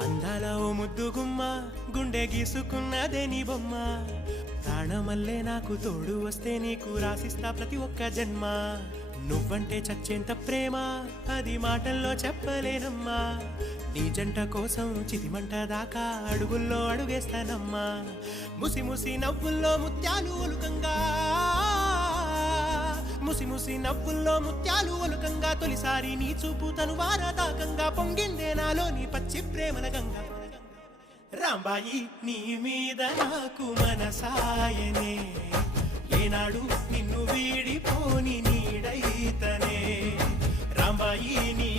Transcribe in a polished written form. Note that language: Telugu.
అందాల ఓ ముద్దు గుమ్మ గుండె గీసుకున్నదే నీ బొమ్మ ప్రాణమల్లే నాకు తోడు వస్తే నీకు రాసిస్తా ప్రతి ఒక్క జన్మ నువ్వంటే చచ్చేంత ప్రేమ అది మాటల్లో చెప్పలేనమ్మా నీ జంట కోసం చితిమంట దాకా అడుగుల్లో అడుగేస్తానమ్మా ముసి ముసి నవ్వుల్లో ముత్యాలు ఒలుకంగా ముసి ముసి నవ్వుల్లో ముత్యాలు ఒలుకంగా తొలిసారి నీ చూపు తను వారదాకంగా పొంగిందే నాలో నీ పచ్చి ప్రేమల గంగా రాంబాయి నీ మీద నాకు మనసాయనే ఏనాడు నిన్ను వీడిపోని నీడైతనే రాంబాయి నీ